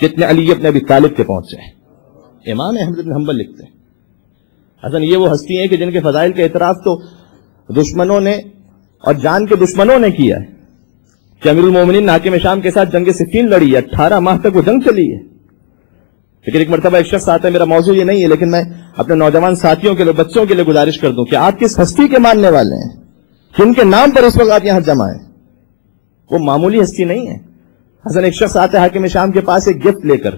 جتنے علی ابن ابی طالب کے پہنچے ہیں. امام احمد بن حنبل لکھتے ہیں حسن یہ وہ ہستی ہیں کہ جن کے فضائل کا اعتراف تو دشمنوں نے اور جان کے دشمنوں نے کیا ہے کہ امیر المومنین حاکم شام کے ساتھ جنگ صفین لڑی ہے، 18 ماہ تک وہ جنگ چلی ہے. لیکن ایک مرتبہ ایک شخص آتا ہے، میرا موضوع یہ نہیں ہے لیکن میں اپنے نوجوان ساتھیوں کے لیے، بچوں کے لیے گزارش کر دوں کہ آپ کس ہستی کے ماننے والے ہیں، جن کے نام پر اس وقت آپ یہاں جمع ہیں. وہ معمولی ہستی نہیں ہے. حسن ایک شخص آتا ہے حاکم شام کے پاس ایک گفٹ لے کر.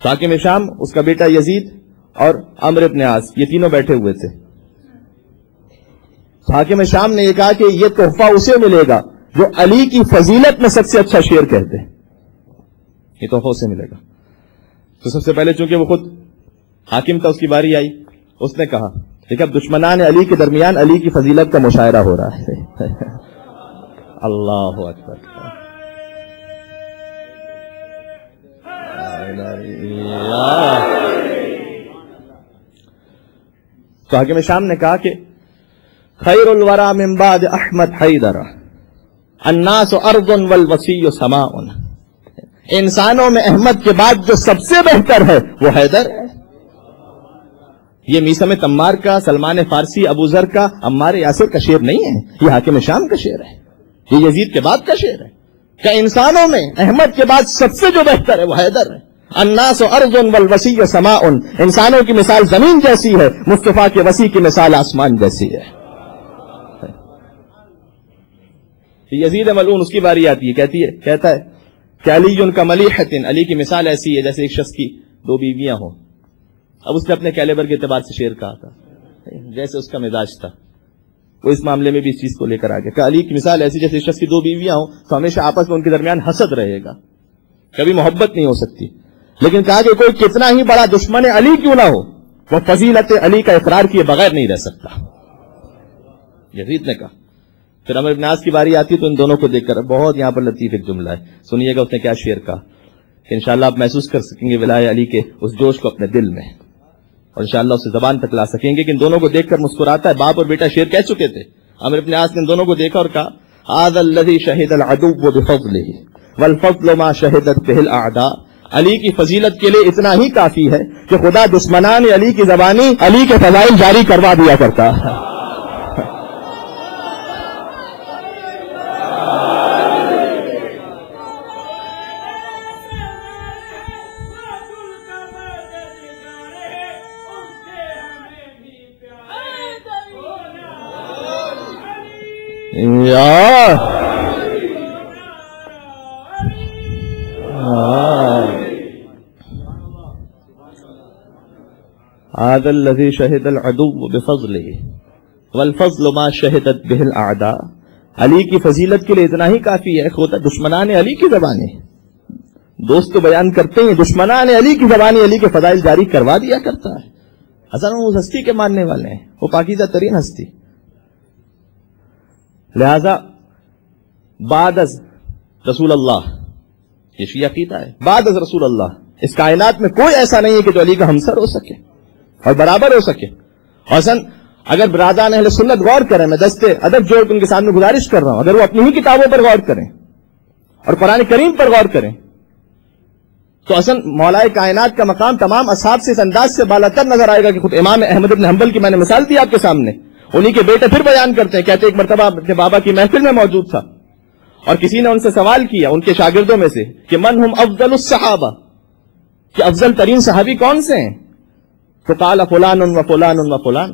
تو حاکم شام، اس کا بیٹا یزید اور عمرو بن عاص، یہ تینوں بیٹھے ہوئے تھے. تو حاکم شام نے یہ کہا کہ یہ تحفہ اسے ملے گا جو علی کی فضیلت میں سب سے اچھا شعر کہتے ہیں، یہ تحفہ اسے ملے گا. تو سب سے پہلے چونکہ وہ خود حاکم تھا، اس کی باری آئی، اس نے کہا دیکھ اب دشمنان علی کے درمیان علی کی فضیلت کا مشاہرہ ہو رہا ہے. اللہ اکبر. تو حاکم شام نے کہا کہ خیر الورا من بعد احمد حیدر الناس ارض والوسیع سماء، انسانوں میں احمد کے بعد جو سب سے بہتر ہے وہ حیدر ہے. یہ میثم تمار کا، سلمان فارسی، ابو ذر کا، عمار یاسر کا شعر نہیں ہے، یہ حاکم شام کا شعر ہے، یہ یزید کے بعد کا شعر ہے کہ انسانوں میں احمد کے بعد سب سے جو بہتر ہے وہ حیدر ہے. الناس ارض والوسیع سماء، انسانوں کی مثال زمین جیسی ہے، مصطفیٰ کے وسیع کی مثال آسمان جیسی ہے. یزید ملعون اس کی باری آتی ہے، کہتا ہے کہ علی کا ملیحۃ، علی کی مثال ایسی ہے جیسے ایک شخص کی 2 بیویاں ہوں. اب اس نے اپنے کیلیبر کے اعتبار سے شعر کہا تھا، جیسے اس کا مزاج تھا وہ اس معاملے میں بھی اس چیز کو لے کر آ گیا کہ علی کی مثال ایسی جیسے ایک شخص کی 2 بیویاں ہوں تو ہمیشہ آپس میں ان کے درمیان حسد رہے گا، کبھی محبت نہیں ہو سکتی. لیکن کہا کہ کوئی کتنا ہی بڑا دشمن علی کیوں نہ ہو، وہ فضیلت علی کا اقرار کیے بغیر نہیں رہ سکتا، یزید نے کہا. پھر عمرو بن عاص کی باری آتی تو ان دونوں کو دیکھ کر بہت یہاں پر لطیف ایک جملہ ہے، سنیے گا اس نے کیا شعر کہا کہ انشاءاللہ آپ محسوس کر سکیں گے ولایہ علی کے اس جوش کو اپنے دل میں، اور انشاءاللہ اسے زبان تک لا سکیں گے کہ ان دونوں کو دیکھ کر مسکراتا ہے. باپ اور بیٹا شعر کہہ چکے تھے. عمرو بن عاص نے ان دونوں کو دیکھا اور کہا هذا الذي شهد العدو بفضله والفضل ما شهدت به الاعداء، علی کی فضیلت کے لیے اتنا ہی کافی ہے کہ خدا دشمنان علی کی زبانی علی کے فضائل جاری کروا دیا کرتا ہے. هذا الذي شهد العدو بفضله والفضل ما شهدت به الاعداء، علی کی فضیلت کے لیے اتنا ہی کافی ہے، خود دشمنان علی کی زبانیں دوست تو بیان کرتے ہیں، دشمنان علی کی زبانی علی کے فضائل جاری کروا دیا کرتا ہے. حسن وہ ہستی کے ماننے والے ہیں، وہ پاکیزہ ترین ہستی. لہذا بعد از رسول اللہ، یہ شیعہ عقیدہ ہے، بعد از رسول اللہ اس کائنات میں کوئی ایسا نہیں ہے کہ جو علی کا ہمسر ہو سکے اور برابر ہو سکے. حسن اگر برادران اہل سنت غور کریں، میں دستے ادب جوڑ کے ان کے سامنے گزارش کر رہا ہوں، اگر وہ اپنی ہی کتابوں پر غور کریں اور قرآن کریم پر غور کریں تو حسن مولائے کائنات کا مقام تمام اصحاب سے اس انداز سے بالاتر نظر آئے گا کہ خود امام احمد بن حنبل کی میں نے مثال دی آپ کے سامنے، انہی کے بیٹے پھر بیان کرتے ہیں، کہتے ایک مرتبہ اپنے بابا کی محفل میں موجود تھا اور کسی نے ان سے سوال کیا ان کے شاگردوں میں سے کہ من ہم افضل الصحابہ، کہ افضل ترین صحابی کون سے ہیں؟ تو قال فلان و فلان و فلان،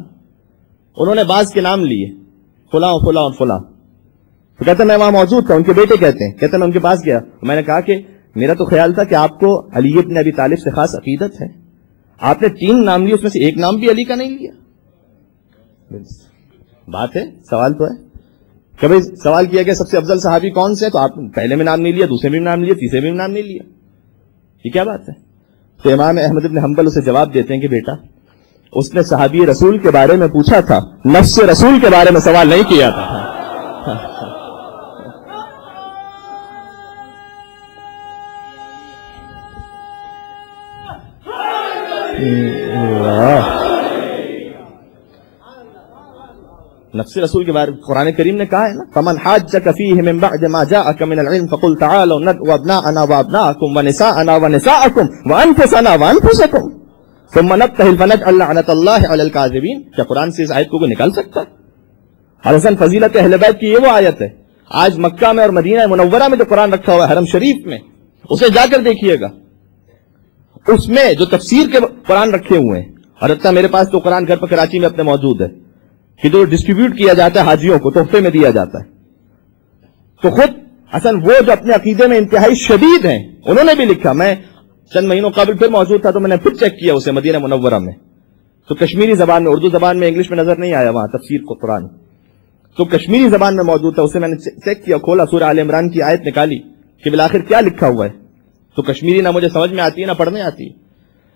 انہوں نے بعض کے نام لیے، فلاں فلاں اور فلاں. تو کہتے میں وہاں موجود تھا، ان کے بیٹے کہتے میں ان کے پاس گیا، میں نے کہا کہ میرا تو خیال تھا کہ آپ کو علی ابن ابی طالب سے خاص عقیدت ہے، آپ نے 3 نام لیے، اس میں سے ایک نام بھی علی کا نہیں لیا. بات ہے، سوال تو ہے. کبھی سوال کیا کہ سب سے افضل صحابی کون سے، تو آپ پہلے میں نام نہیں لیا، دوسرے میں نام لیا، تیسرے میں نام نہیں لیا، یہ کیا بات ہے؟ تو امام احمد بن حنبل اسے جواب دیتے ہیں کہ بیٹا اس نے صحابی رسول کے بارے میں پوچھا تھا، نفس رسول کے بارے میں سوال نہیں کیا تھا. نفس رسول کے بارے میں قرآن کریم نے کہا ہے نا، فمن حاجک فیہ من بعد ما جاءک من العلم فقل تعالوا ندعو ابناءنا وابناءکم ونساءنا ونساءکم وانفسنا وانفسکم ثم نبتہل فنجعل لعنۃ اللہ علی الکاذبین. کیا قرآن سے اس آیت کو کوئی نکال سکتا ہے؟ اور حسن فضیلت اہل بیت کی یہ وہ آیت ہے. آج مکہ میں اور مدینہ منورہ میں جو قرآن رکھا ہوا ہے حرم شریف میں، اسے جا کر دیکھیے گا، اس میں جو تفسیر کے قرآن رکھے ہوئے ہیں، اور حتیٰ میرے پاس تو قرآن گھر پر کراچی میں اپنے موجود ہے کہ جو ڈسٹریبیوٹ کیا جاتا ہے حاجیوں کو، تحفے میں دیا جاتا ہے. تو خود حسن وہ جو اپنے عقیدے میں انتہائی شدید ہیں، انہوں نے بھی لکھا. میں چند مہینوں قبل پھر موجود تھا تو میں نے پھر چیک کیا اسے مدینہ منورہ میں، تو کشمیری زبان میں، اردو زبان میں، انگلش میں نظر نہیں آیا وہاں تفسیر کو قرآن، تو کشمیری زبان میں موجود تھا. اسے میں نے چیک کیا، کھولا، سورہ آل عمران کی آیت نکالی کہ بالآخر کیا لکھا ہوا ہے. تو کشمیری نہ مجھے سمجھ میں آتی ہے نہ پڑھنے آتی ہے،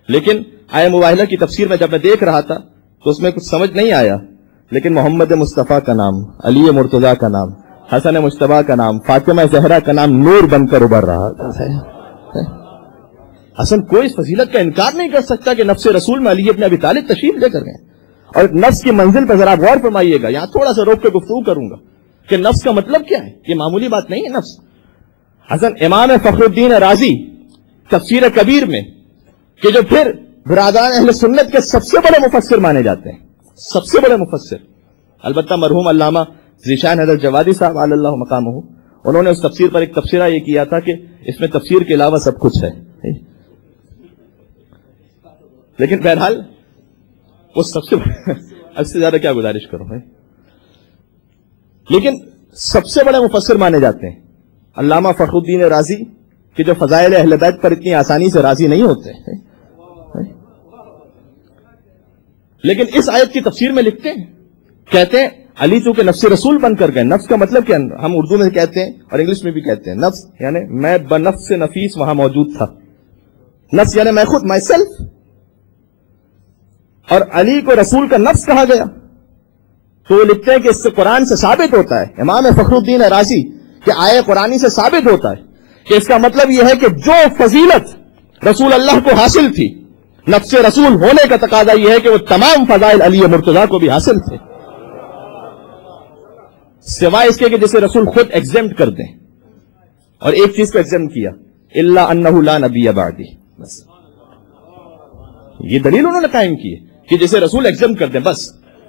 لیکن آئے مباہلہ کی تفسیر میں جب میں دیکھ رہا تھا تو اس میں کچھ سمجھ نہیں آیا، لیکن محمد مصطفیٰ کا نام، علی مرتضیٰ کا نام، حسن مجتبیٰ کا نام، فاطمہ زہرا کا نام نور بن کر ابھر رہا ہے. حسن کوئی اس فضیلت کا انکار نہیں کر سکتا کہ نفس رسول میں علی ابن ابی طالب تشریف لے کر گئے. اور نفس کی منزل پر ذرا غور فرمائیے گا، یہاں تھوڑا سا روک کے گفتگو کروں گا کہ نفس کا مطلب کیا ہے. یہ معمولی بات نہیں ہے نفس. حسن امام فخر الدین رازی تفسیر کبیر میں، کہ جو پھر برادران اہل سنت کے سب سے بڑے مفسر مانے جاتے ہیں، سب سے بڑے مفسر، البتہ مرحوم علامہ ذیشان حیدر جوادی صاحب علی اللہ مقامہ، انہوں نے اس تفسیر پر ایک تبصرہ یہ کیا تھا کہ اس میں تفسیر کے علاوہ سب کچھ ہے. لیکن بہرحال وہ سب سے اب سے زیادہ کیا گزارش کروں میں، لیکن سب سے بڑے مفسر مانے جاتے ہیں علامہ فخر الدین رازی، کہ جو فضائل اہل بیت پر اتنی آسانی سے راضی نہیں ہوتے. لیکن اس آیت کی تفسیر میں لکھتے ہیں، کہتے ہیں علی چونکہ نفس رسول بن کر گئے. نفس کا مطلب کیا؟ ہم اردو میں کہتے ہیں اور انگلش میں بھی کہتے ہیں نفس یعنی میں بنفس نفیس وہاں موجود تھا. نفس یعنی میں خود، مائی سیلف. اور علی کو رسول کا نفس کہا گیا تو وہ لکھتے ہیں کہ اس سے قرآن سے ثابت ہوتا ہے، امام فخر الدین رازی، کہ آئے قرآنی سے ثابت ہوتا ہے کہ اس کا مطلب یہ ہے کہ جو فضیلت رسول اللہ کو حاصل تھی، نفس رسول ہونے کا تقاضا یہ ہے کہ وہ تمام فضائل علی مرتضیٰ کو بھی حاصل تھے، سوائے اس کے کہ جسے رسول خود ایگزمپٹ کر دیں. اور ایک چیز کو ایگزمپٹ کیا، الا انہ لا نبی بعدی. بس یہ دلیل انہوں نے قائم کی ہے کہ جسے رسول ایگزمپٹ کر دیں، بس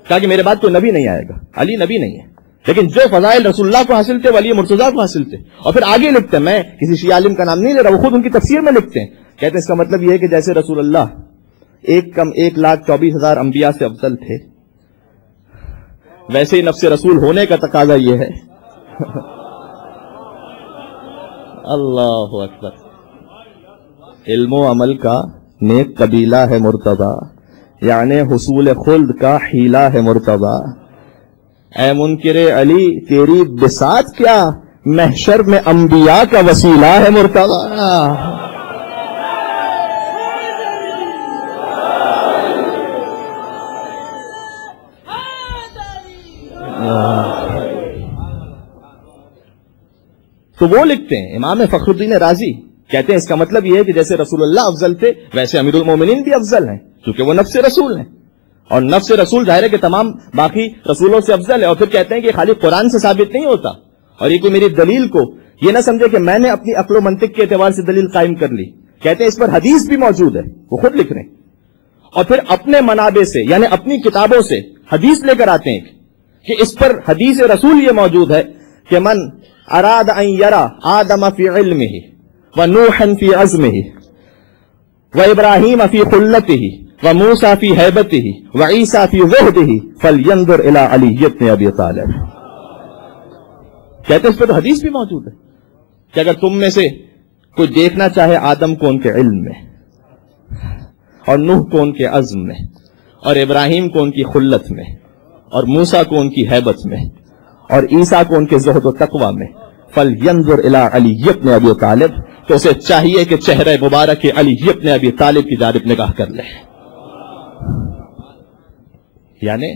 کہا کہ میرے بعد کوئی نبی نہیں آئے گا، علی نبی نہیں ہے. لیکن جو فضائل رسول اللہ کو حاصل تھے وہ علی مرتضیٰ کو حاصل تھے. اور پھر آگے لکھتے ہیں، میں کسی شیعہ عالم کا نام نہیں لے رہا، وہ خود ان کی تفسیر میں لکھتے ہیں، کہتے ہیں اس کا مطلب یہ ہے کہ جیسے رسول اللہ 1,24,000 انبیاء سے افضل تھے، ویسے ہی نفس رسول ہونے کا تقاضا یہ ہے. اللہ اکبر. علم و عمل کا نیک قبیلہ ہے مرتضیٰ، یعنی حصول خلد کا حیلہ ہے مرتضیٰ. اے منکر علی تیری بساط کیا، محشر میں انبیاء کا وسیلہ ہے مرتضیٰ. تو وہ لکھتے ہیں امام فخر الدین رازی، کہتے ہیں اس کا مطلب یہ ہے کہ جیسے رسول اللہ افضل تھے ویسے امیر المومنین بھی افضل ہیں، کیونکہ وہ نفس رسول ہیں. اور نفس رسول ظاہر ہے کہ تمام باقی رسولوں سے افضل ہے. اور پھر کہتے ہیں کہ خالی قرآن سے ثابت نہیں ہوتا، اور یہ کوئی میری دلیل کو یہ نہ سمجھے کہ میں نے اپنی عقل و منطق کے اعتبار سے دلیل قائم کر لی. کہتے ہیں اس پر حدیث بھی موجود ہے، وہ خود لکھ رہے ہیں، اور پھر اپنے منابع سے یعنی اپنی کتابوں سے حدیث لے کر آتے ہیں کہ اس پر حدیث رسول یہ موجود ہے کہ من اراد ان یرا آدم فی علمہ ونوحا فی عزمہ وابراہیم فی خلتہ وموسیٰ فی ہیبتہ وعیسیٰ فی وحدہ فلینظر الی علی بن ابی طالب. کہتے ہیں اس پہ تو حدیث بھی موجود ہے کہ اگر تم میں سے کوئی دیکھنا چاہے آدم کو ان کے علم میں، اور نوح کو ان کے عزم میں، اور ابراہیم کو ان کی خلت میں، اور موسیٰ کو ان کی ہیبت میں، اور عیسیٰ کو ان کے زہد و تقوی میں، فَلْيَنْظُرْ إِلَىٰ عَلِيِّ بْنِ أَبِي طالب، تو اسے چاہیے کہ چہرہ مبارک علی بن ابی طالب کی جانب نگاہ کر لے. یعنی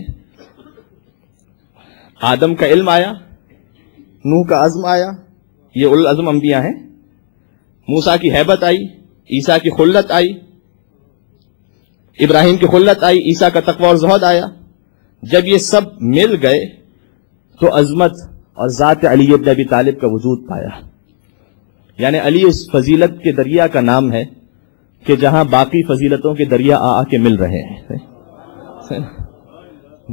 آدم کا علم آیا، نوح کا عزم آیا، یہ اولو العزم انبیاء ہیں، موسیٰ کی ہیبت آئی، عیسیٰ کی خلت آئی، ابراہیم کی خلت آئی، عیسیٰ کا تقوی اور زہد آیا. جب یہ سب مل گئے تو عظمت اور ذات علی ابن ابی طالب کا وجود پایا. یعنی علی اس فضیلت کے دریا کا نام ہے کہ جہاں باقی فضیلتوں کے دریا آ کے مل رہے ہیں.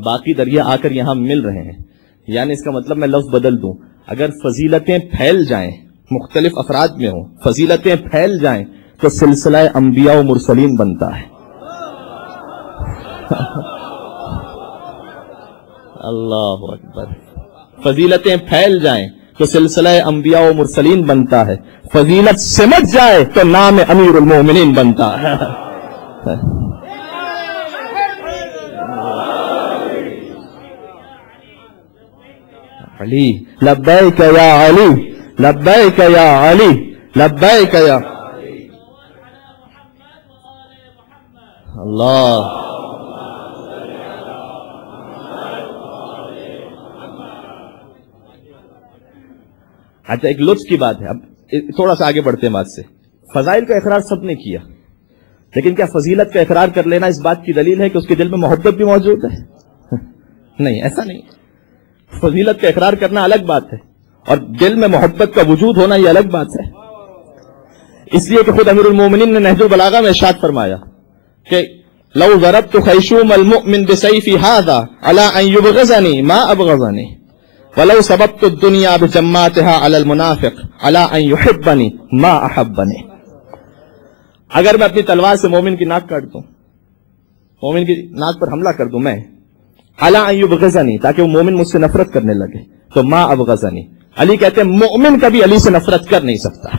باقی دریا آ کر یہاں مل رہے ہیں. یعنی اس کا مطلب میں لفظ بدل دوں, اگر فضیلتیں پھیل جائیں, مختلف افراد میں ہوں, فضیلتیں پھیل جائیں تو سلسلہ انبیاء و مرسلین بنتا ہے. اللہ اکبر. فضیلتیں پھیل جائیں تو سلسلہ انبیاء و مرسلین بنتا ہے, فضیلت سمٹ جائے تو نام امیر المومنین بنتا ہے. علی لبیک یا علی, لبیک یا علی, لبیک یا اللہ. اچھا, ایک لطف کی بات ہے, اب تھوڑا سا آگے بڑھتے ہیں بات سے. فضائل کا اقرار سب نے کیا, لیکن کیا فضیلت کا اقرار کر لینا اس بات کی دلیل ہے کہ اس کے دل میں محبت بھی موجود ہے؟ نہیں, ایسا نہیں. فضیلت کا اقرار کرنا الگ بات ہے, اور دل میں محبت کا وجود ہونا یہ الگ بات ہے. اس لیے کہ خود امیر المومنین نے نہج البلاغہ میں ارشاد فرمایا کہ لو ضربت خیشوم المؤمن بسیفی ھذا علی ان یبغضنی ما ابغضنی ولو سببت الدنیا بجماتها علی المنافق علی ان یحبنی ما احبنی. اگر میں اپنی تلوار سے مومن کی ناک کاٹ دوں, مومن کی ناک پر حملہ کر دوں میں, علی ان یبغضنی, تاکہ وہ مومن مجھ سے نفرت کرنے لگے, تو ما ابغضنی. علی کہتے ہیں مومن کبھی علی سے نفرت کر نہیں سکتا.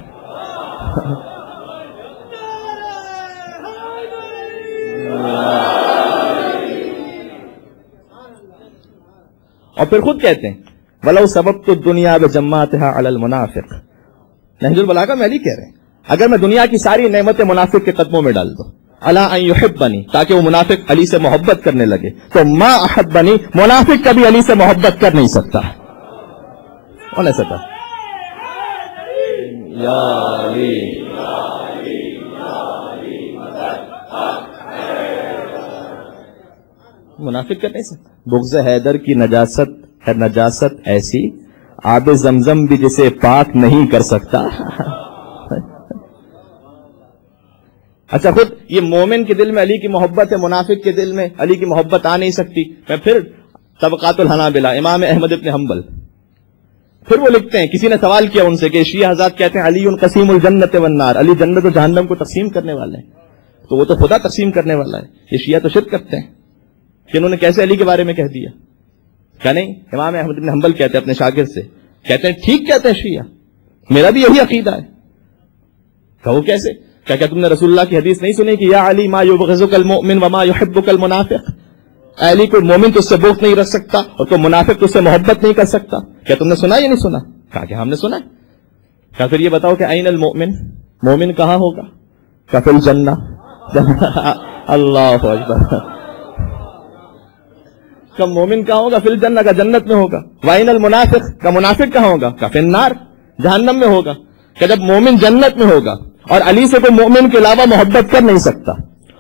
اور پھر خود کہتے ہیں وَلَوْ سَبَبْتُ الدُّنْيَا بِجَمَّاتِهَا عَلَى الْمُنَافِقِ. نہج البلاغہ میں علی کہہ رہے ہیں اگر میں دنیا کی ساری نعمتیں منافق کے قدموں میں ڈال دوں, عَلَىٰ أَن يُحِبَّنِي, تاکہ وہ منافق علی سے محبت کرنے لگے, تو ما احبنی, منافق کبھی علی سے محبت کر نہیں سکتا. اور نہیں سکتا. یا علی منافق کر نہیں سکتا. بغض حیدر کی نجاست ہے نجاست ایسی, آب زمزم بھی جسے پاک نہیں کر سکتا. اچھا, خود یہ مومن کے دل میں علی کی محبت ہے, منافق کے دل میں علی کی محبت آ نہیں سکتی. میں پھر طبقات الحنابلہ, امام احمد ابن حنبل, پھر وہ لکھتے ہیں, کسی نے سوال کیا ان سے کہ شیعہ حضرات کہتے ہیں علی قسیم الجنت والنار, علی جنت و جہنم کو تقسیم کرنے والے ہیں, تو وہ تو خدا تقسیم کرنے والا ہے. یہ شیعہ تو شرک کرتے ہیں کہ انہوں نے کیسے علی کے بارے میں کہہ دیا. کیا نہیں, امام احمد بن حنبل کہتے ہیں اپنے شاگرد سے, کہتے ہیں ٹھیک کہتے ہیں شیعہ, میرا بھی یہی عقیدہ ہے. کہو کیسے؟ کیا تم نے رسول اللہ کی حدیث نہیں سنی کہ یا علی ما یبغضک المؤمن وما یحبک المنافق, علی کوئی مومن تو اس سے بغض نہیں رکھ سکتا اور کوئی منافق تو اس سے محبت نہیں کر سکتا. کیا تم نے سنا یا نہیں سنا؟ کہا کہ ہم نے سنا. کیا پھر یہ بتاؤ کہ این المؤمن, مومن کہاں ہوگا؟ کیا فی الجنہ. اللہ اکبر. کا مومن کہاں ہوگا؟ فی الجنہ, کا جنت میں ہوگا. وَأَيْنَ الْمُنَافِقُ, کا منافق کہاں ہوگا؟ کا فی النار, جہنم میں ہوگا. کہ جب مومن جنت میں ہوگا اور علی سے کوئی مومن کے علاوہ محبت کر نہیں سکتا,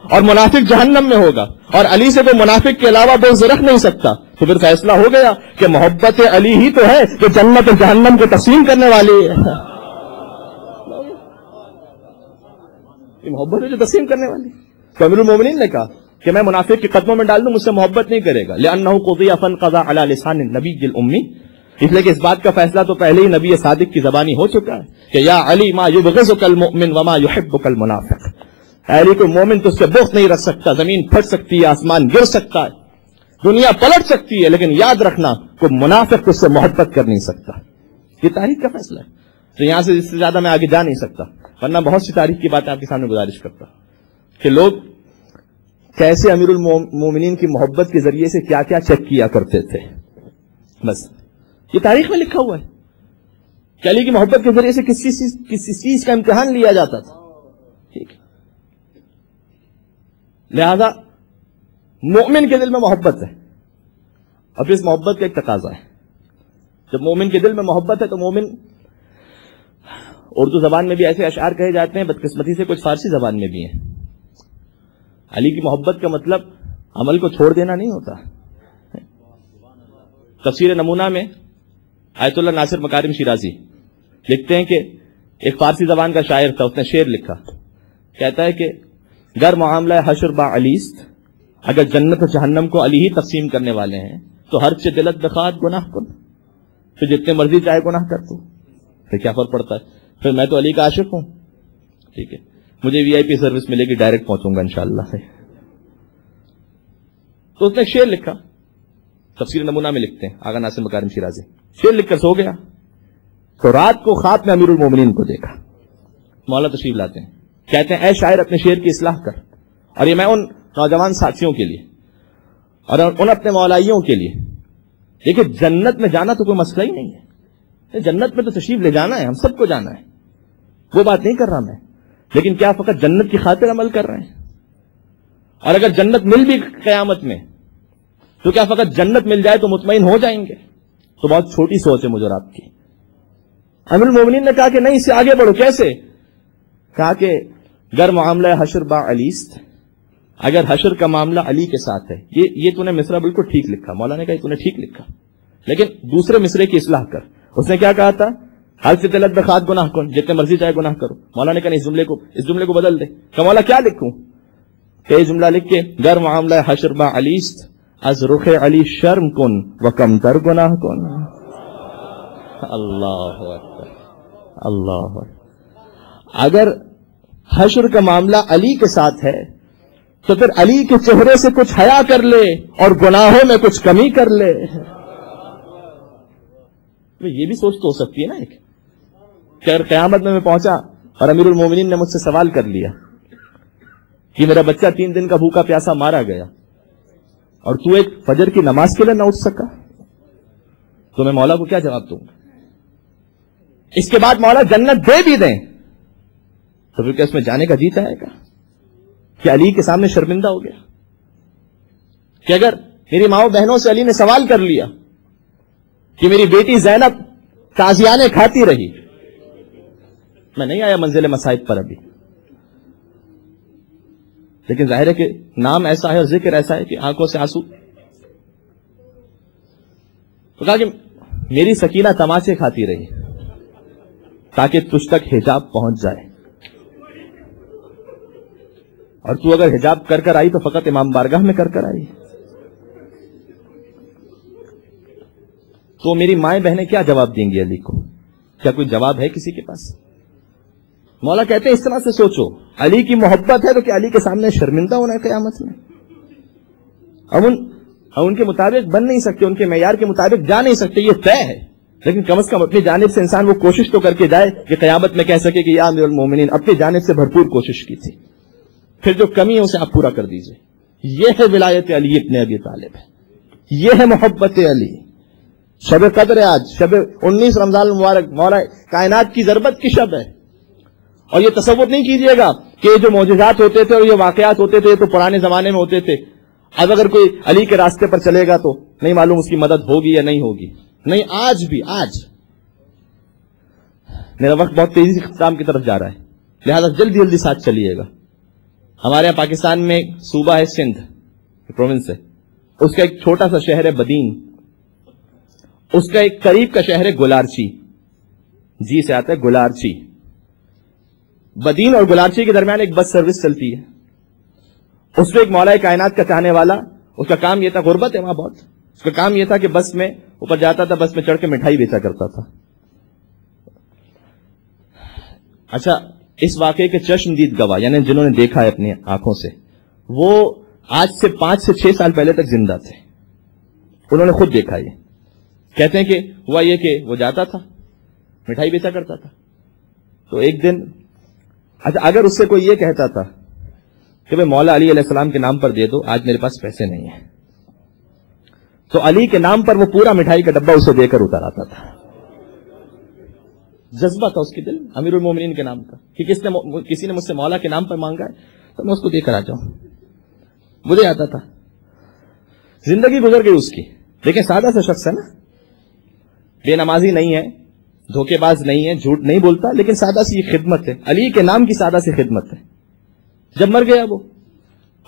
اور منافق جہنم میں ہوگا اور علی سے کوئی منافق کے علاوہ بغض رکھ نہیں سکتا, تو پھر فیصلہ ہو گیا کہ محبت علی ہی تو ہے جو جنت اور جہنم کو تقسیم کرنے والی ہے. یہ محبت ہے جو تقسیم کرنے والی. تو امیر المومنین نے کہا کہ میں منافق کے قدموں میں ڈال دوں, مجھ سے محبت نہیں کرے گا. لأنه قضی فانقضى على لسان النبی الامی, اس لیے کہ اس بات کا فیصلہ تو پہلے ہی نبی صادق کی زبانی ہو چکا ہے کہ یا علی ما یبغضک المؤمن وما یحبک المنافق. علی کوئی مومن تو اس سے بغض نہیں رکھ سکتا, زمین پھٹ سکتی ہے, آسمان گر سکتا ہے, دنیا پلٹ سکتی ہے, لیکن یاد رکھنا کوئی منافق اس سے محبت کر نہیں سکتا. یہ تاریخ کا فیصلہ ہے. تو یہاں سے اس سے زیادہ میں آگے جا نہیں سکتا, ورنہ بہت سی تاریخ کی باتیں آپ کے سامنے گزارش کرتا کہ لوگ کیسے امیر المومنین کی محبت کے ذریعے سے کیا کیا چیک کیا کرتے تھے. بس یہ تاریخ میں لکھا ہوا ہے کہ علی کی محبت کے ذریعے سے کسی چیز کا امتحان لیا جاتا تھا. ٹھیک, لہذا مومن کے دل میں محبت ہے, اور پھر اس محبت کا ایک تقاضا ہے. جب مومن کے دل میں محبت ہے تو مومن, اردو زبان میں بھی ایسے اشعار کہے جاتے ہیں, بدقسمتی سے کچھ فارسی زبان میں بھی ہیں. علی کی محبت کا مطلب عمل کو چھوڑ دینا نہیں ہوتا. تفسیر نمونہ میں آیت اللہ ناصر مکارم شیرازی لکھتے ہیں کہ ایک فارسی زبان کا شاعر تھا، اس نے شعر لکھا، کہتا ہے کہ گر معاملہ حشر با علیست، اگر جنت و جہنم کو علی ہی تقسیم کرنے والے ہیں تو ہر چہ دلت بخات گناہ کن، پھر جتنے مرضی چاہے گناہ کر تو پھر کیا فرق پڑتا ہے، پھر میں تو علی کا عاشق ہوں، ٹھیک ہے، مجھے وی آئی پی سروس ملے گی، ڈائریکٹ پہنچوں گا انشاءاللہ سے۔ تو اس نے شعر لکھا، تفسیر نمونہ میں لکھتے ہیں آغا ناصر مکارم شیرازی، شعر لکھ کر سو گیا تو رات کو خواب میں امیر المومنین کو دیکھا۔ مولا تشریف لاتے ہیں، کہتے ہیں اے شاعر اپنے شعر کی اصلاح کر، اور یہ میں ان نوجوان ساتھیوں کے لیے اور ان اپنے مولائیوں کے لیے، دیکھیں جنت میں جانا تو کوئی مسئلہ ہی نہیں ہے، جنت میں تو تشریف لے جانا ہے، ہم سب کو جانا ہے، وہ بات نہیں کر رہا میں، لیکن کیا فقط جنت کی خاطر عمل کر رہے ہیں؟ اور اگر جنت مل بھی قیامت میں تو کیا فقط جنت مل جائے تو مطمئن ہو جائیں گے؟ تو بہت چھوٹی سوچ ہے مجھے اور آپ کی۔ امیر المومنین نے کہا کہ نہیں، اس سے آگے بڑھو۔ کیسے؟ کہا کہ گر معاملہ حشر با علیست، اگر حشر کا معاملہ علی کے ساتھ ہے، یہ تو نے مصرع بالکل ٹھیک لکھا، مولا نے کہا تو نے ٹھیک لکھا، لیکن دوسرے مصرے کی اصلاح کر۔ اس نے کیا کہا تھا؟ حل سے تلت بخات گناہ کن، جتنے مرضی چاہے گناہ کرو۔ مولا نے کہا نہیں، اس جملے کو بدل دے۔ کہ مولا کیا لکھوں؟ کہ یہ جملہ لکھ کے گر معاملہ حشر با علیست از رخ علی شرم کن و کم تر گناہ کن۔ اللہ اکبر، اللہ اکبر۔ اگر حشر کا معاملہ علی کے ساتھ ہے تو پھر علی کے چہرے سے کچھ حیا کر لے اور گناہوں میں کچھ کمی کر لے۔ یہ بھی سوچ تو ہو سکتی ہے نا ایک، کہ اگر قیامت میں پہنچا اور امیر المومنین نے مجھ سے سوال کر لیا کہ میرا بچہ 3 دن کا بھوکا پیاسا مارا گیا اور تو ایک فجر کی نماز کے لیے نہ اٹھ سکا، تو میں مولا کو کیا جواب دوں گا؟ اس کے بعد مولا جنت دے بھی دیں تو پھر کیا اس میں جانے کا جی چاہے گا کہ علی کے سامنے شرمندہ ہو گیا؟ کہ اگر میری ماؤں بہنوں سے علی نے سوال کر لیا کہ میری بیٹی زینب تازیانے کھاتی رہی، میں نہیں آیا منزل مصائب پر ابھی، لیکن ظاہر ہے کہ نام ایسا ہے اور ذکر ایسا ہے کہ آنکھوں سے آنسو، تو کہا کہ میری سکینہ تماچے کھاتی رہی تاکہ تجھ تک حجاب پہنچ جائے، اور تو اگر حجاب کر کر آئی تو فقط امام بارگاہ میں کر آئی۔ تو میری مائیں بہنیں کیا جواب دیں گی علی کو؟ کیا کوئی جواب ہے کسی کے پاس؟ مولا کہتے ہیں اس طرح سے سوچو، علی کی محبت ہے تو کیا علی کے سامنے شرمندہ ہونا ہے قیامت میں؟ ہم ان کے مطابق بن نہیں سکتے، ان کے معیار کے مطابق جا نہیں سکتے، یہ طے ہے، لیکن کم از کم اپنی جانب سے انسان وہ کوشش تو کر کے جائے کہ قیامت میں کہہ سکے کہ یا امیر المومنین اپنی جانب سے بھرپور کوشش کی تھی، پھر جو کمی ہے اسے آپ پورا کر دیجئے۔ یہ ہے ولایت علی ابن ابی طالب، یہ ہے محبت علی۔ شب قدر ہے آج، شب 19 رمضان المبارک، مولا کائنات کی ضربت کی شب ہے، اور یہ تصور نہیں کیجئے گا کہ جو معجزات ہوتے تھے اور یہ واقعات ہوتے تھے تو پرانے زمانے میں ہوتے تھے، اب اگر کوئی علی کے راستے پر چلے گا تو نہیں معلوم اس کی مدد ہوگی یا نہیں ہوگی، نہیں، آج بھی، آج میرا وقت بہت تیزی سے اختتام کی طرف جا رہا ہے، لہذا جلدی جلدی ساتھ چلیے گا۔ ہمارے یہاں پاکستان میں ایک صوبہ ہے سندھ، پروونس ہے، اس کا ایک چھوٹا سا شہر ہے بدین، اس کا ایک قریب کا شہر ہے گلارچی، جی سے آتا ہے گلارچی۔ بدین اور گلارچی کے درمیان ایک بس سروس چلتی ہے، اس میں ایک مولا کائنات کا چاہنے والا، اس کا کام یہ تھا، غربت ہے وہاں بہت، اس کا کام یہ تھا کہ بس میں اوپر جاتا تھا، بس میں چڑھ کے مٹھائی بیچا کرتا تھا۔ اچھا، اس واقعے کے چشمدید گواہ، یعنی جنہوں نے دیکھا ہے اپنی آنکھوں سے، وہ آج سے 5 سے 6 سال پہلے تک زندہ تھے، انہوں نے خود دیکھا۔ یہ کہتے ہیں کہ ہوا یہ کہ وہ جاتا تھا، مٹھائی بیچا کرتا تھا، تو ایک دن، اچھا اگر اس سے کوئی یہ کہتا تھا کہ بھئی مولا علی علیہ السلام کے نام پر دے دو، آج میرے پاس پیسے نہیں ہیں، تو علی کے نام پر وہ پورا مٹھائی کا ڈبہ اسے دے کر اتر آتا تھا۔ جذبہ تھا اس کے دل، امیر المومنین کے نام کا، کہ کسی نے مجھ سے مولا کے نام پر مانگا ہے تو میں اس کو دے کر آ جاؤں، مجھے آتا تھا۔ زندگی گزر گئی اس کی، لیکن سادہ سا شخص ہے نا، بے نمازی نہیں ہے، دھوکے باز نہیں ہے، جھوٹ نہیں بولتا، لیکن سادہ سی خدمت ہے، علی کے نام کی سادہ سی خدمت ہے۔ جب مر گیا وہ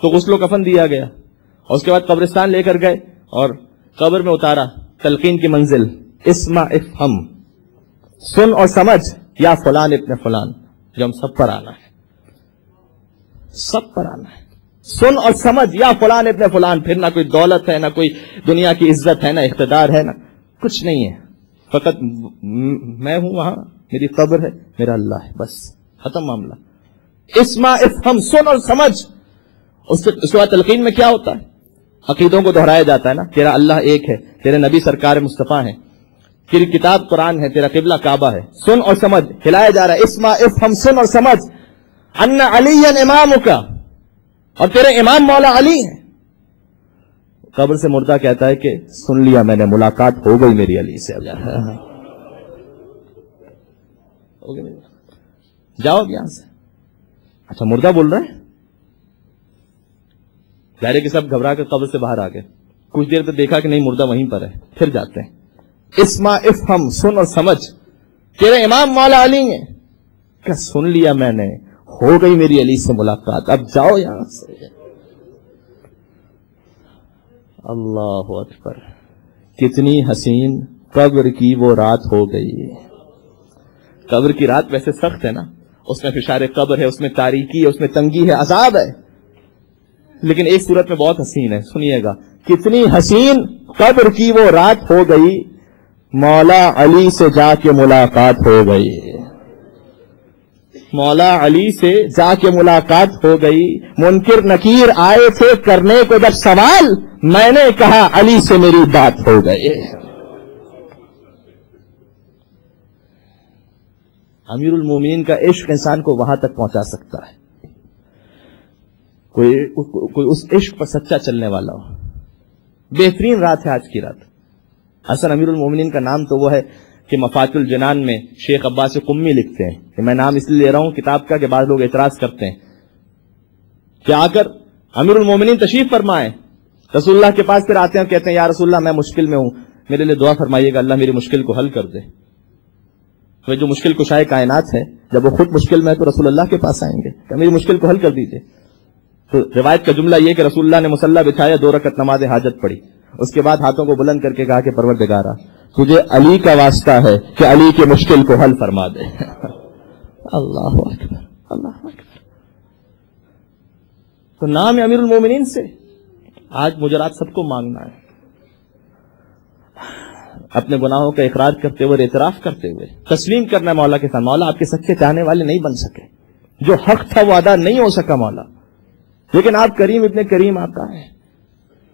تو غسل و کفن دیا گیا، اور اس کے بعد قبرستان لے کر گئے اور قبر میں اتارا تلقین کی منزل اسمع افہم، سن اور سمجھ، یا فلان ابن فلان، جو ہم سب پر آنا ہے، سب پر آنا ہے، سن اور سمجھ یا فلان ابن فلان. پھر نہ کوئی دولت ہے، نہ کوئی دنیا کی عزت ہے، نہ اقتدار ہے، نہ کچھ نہیں ہے، فقط میں ہوں وہاں، میری قبر ہے، میرا اللہ ہے، بس ختم معاملہ. اسمع افہم، سن اور سمجھ. اس کے بعد تلقین میں کیا ہوتا ہے؟ عقیدوں کو دہرایا جاتا ہے نا، تیرا اللہ ایک ہے، تیرے نبی سرکار مصطفیٰ ہیں، تیری کتاب قرآن ہے، تیرا قبلہ کعبہ ہے. سن اور سمجھ ہلایا جا رہا ہے. اسمع افہم، سن اور سمجھ. ان علی امامک، اور تیرے امام مولا علی ہیں. قبر سے مردہ کہتا ہے کہ سن لیا میں نے، ملاقات ہو گئی میری علی سے. جاؤ اب یہاں سے. اچھا مردہ بول رہا ہے، ظاہر ہے کہ سب گھبرا کر قبر سے باہر آ گئے. کچھ دیر تک دیکھا کہ نہیں مردہ وہیں پر ہے، پھر جاتے ہیں. اسمع افہم، سن اور سمجھ، تیرے امام مولا علی ہیں. کیا سن لیا میں نے، ہو گئی میری علی سے ملاقات، اب جاؤ یہاں سے. اللہ اکبر. کتنی حسین قبر کی وہ رات ہو گئی. قبر کی رات ویسے سخت ہے نا، اس میں فشار قبر ہے، اس میں تاریکی ہے، اس میں تنگی ہے، عذاب ہے، لیکن ایک صورت میں بہت حسین ہے. سنیے گا. کتنی حسین قبر کی وہ رات ہو گئی، مولا علی سے جا کے ملاقات ہو گئی. مولا علی سے جا کے ملاقات ہو گئی. منکر نکیر آئے تھے کرنے کو جب سوال، میں نے کہا علی سے میری بات ہو گئی. امیر المومنین کا عشق انسان کو وہاں تک پہنچا سکتا ہے. کوئی اس عشق پر سچا چلنے والا ہو. بہترین رات ہے آج کی رات. اصل امیر المومنین کا نام تو وہ ہے کہ مفاتح الجنان میں شیخ عباس قمی لکھتے ہیں کہ میں نام اس لیے لے رہا ہوں کتاب کا کہ بعض لوگ اعتراض کرتے ہیں کہ آ کر امیر المومنین تشریف فرمائیں، رسول اللہ کے پاس پھر آتے ہیں اور کہتے ہیں یا رسول اللہ میں مشکل میں ہوں، میرے لیے دعا فرمائیے گا اللہ میری مشکل کو حل کر دے. وہ جو مشکل کشائے کائنات ہے، جب وہ خود مشکل میں ہے تو رسول اللہ کے پاس آئیں گے کہ میری مشکل کو حل کر دیجیے. تو روایت کا جملہ یہ کہ رسول اللہ نے مصلی بچھایا، 2 رکعت نماز حاجت پڑھی، اس کے بعد ہاتھوں کو بلند کر کے کہا کہ پروردگارا تجھے علی کا واسطہ ہے کہ علی کی مشکل کو حل فرما دے. اللہ اکبر، اللہ اکبر. تو نام ہے امیر المومنین سے. آج مجرات سب کو مانگنا ہے، اپنے گناہوں کا اقرار کرتے ہوئے، اعتراف کرتے ہوئے تسلیم کرنا مولا کے ساتھ. مولا آپ کے سچے چاہنے والے نہیں بن سکے، جو حق تھا وہ ادا نہیں ہو سکا مولا، لیکن آپ کریم ابن کریم آقا ہیں.